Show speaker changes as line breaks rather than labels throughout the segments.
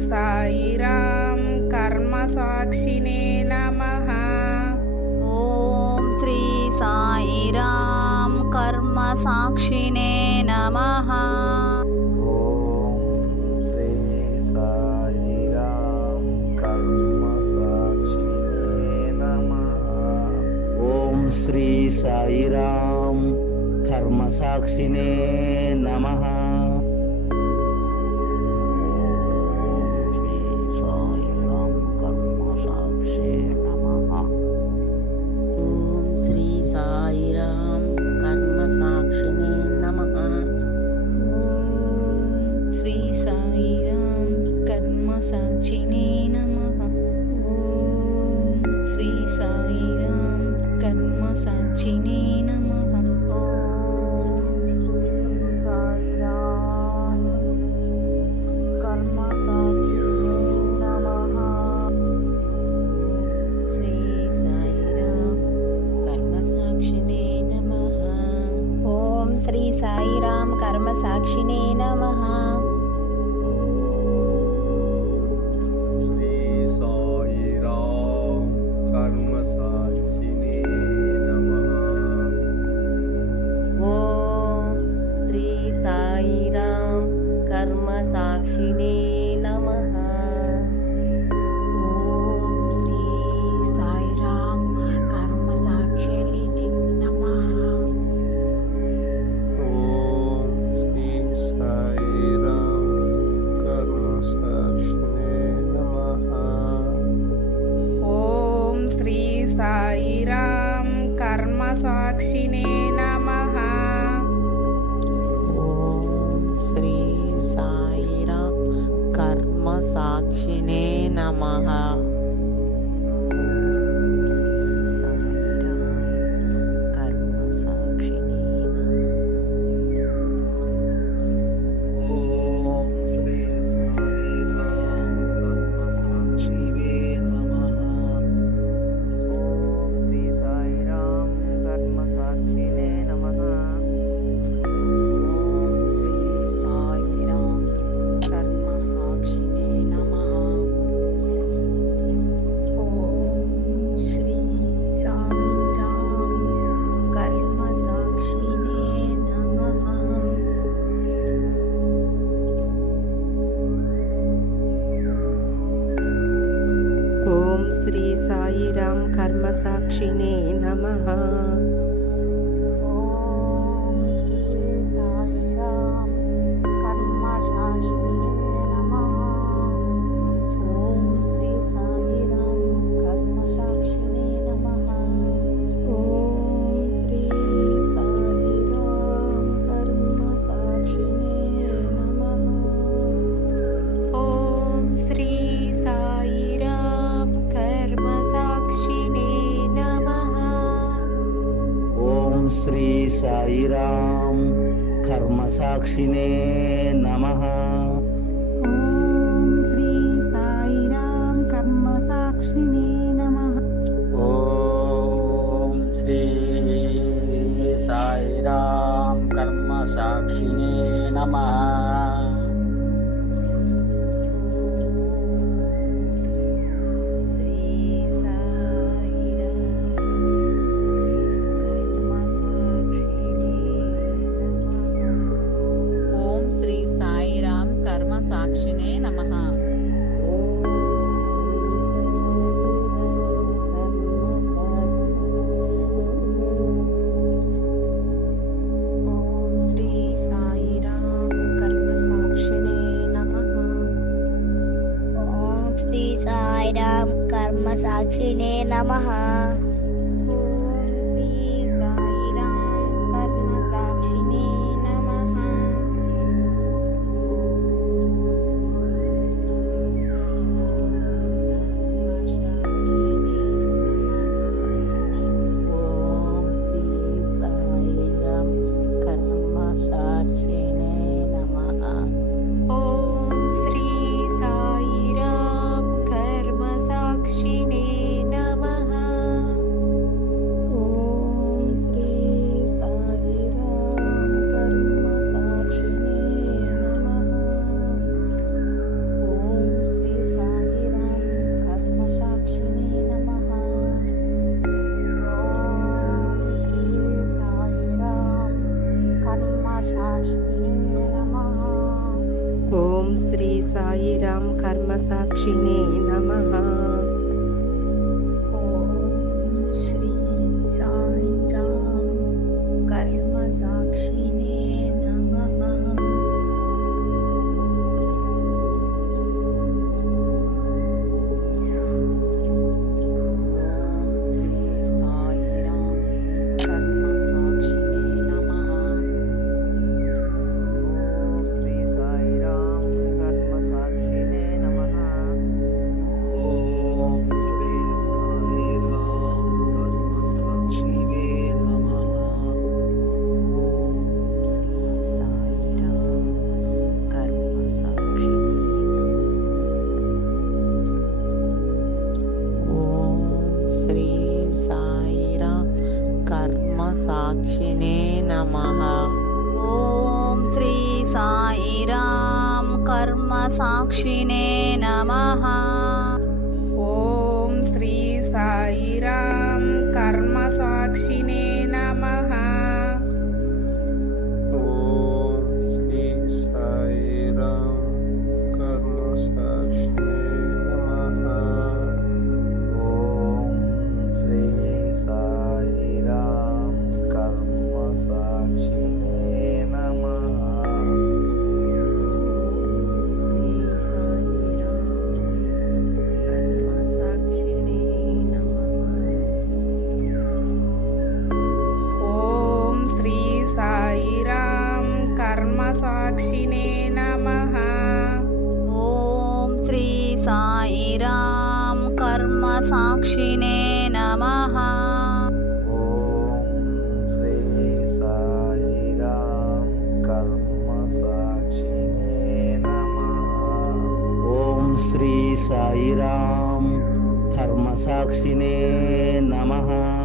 साईराम कर्मसाक्षिणे नमः।
ॐ श्री साईराम कर्मसाक्षिणे नमः।
श्री साईराम कर्मसाक्षिणे नमः।
Sakshini.
धर्मसाक्षिणे नमः।
సాయిరాం కర్మ సాక్షినే నమ.
श्रीसायिरां कर्मसाक्षिणे नमः।
साक्षिणे नमः।
साक्षिणे नमः।
ॐ श्री साईराम कर्मसाक्षिणे नमः।
श्री साईराम कर्मसाक्षिणे नमः।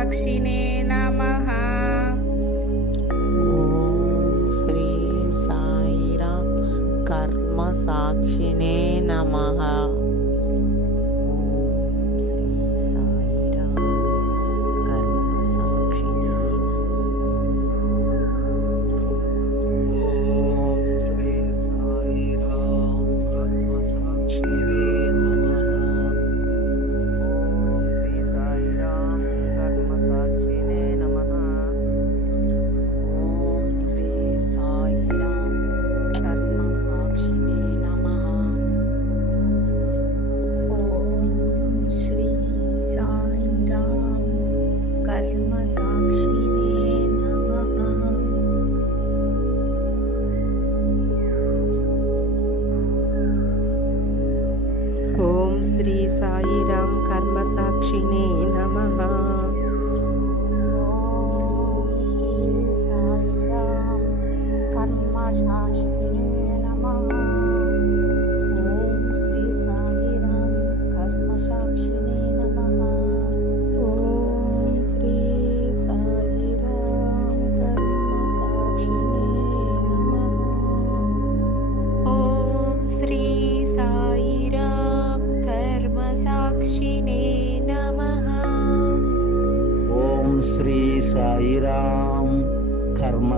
दक्षिणे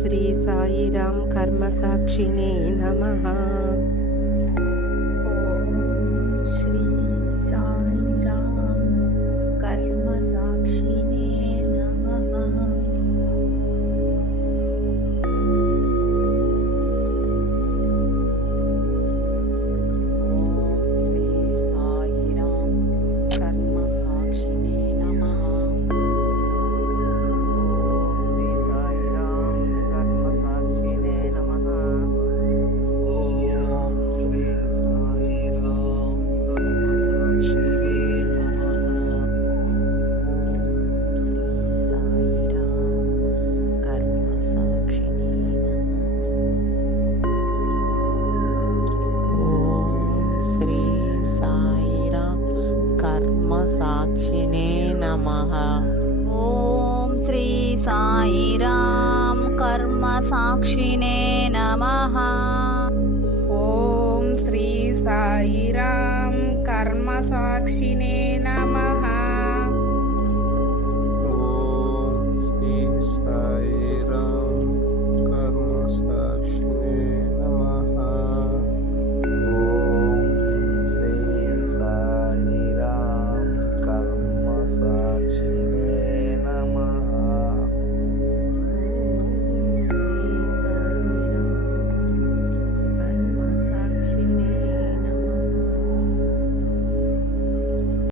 श्री साईरां कर्मसाक्षिणे नमः।
साक्षिणे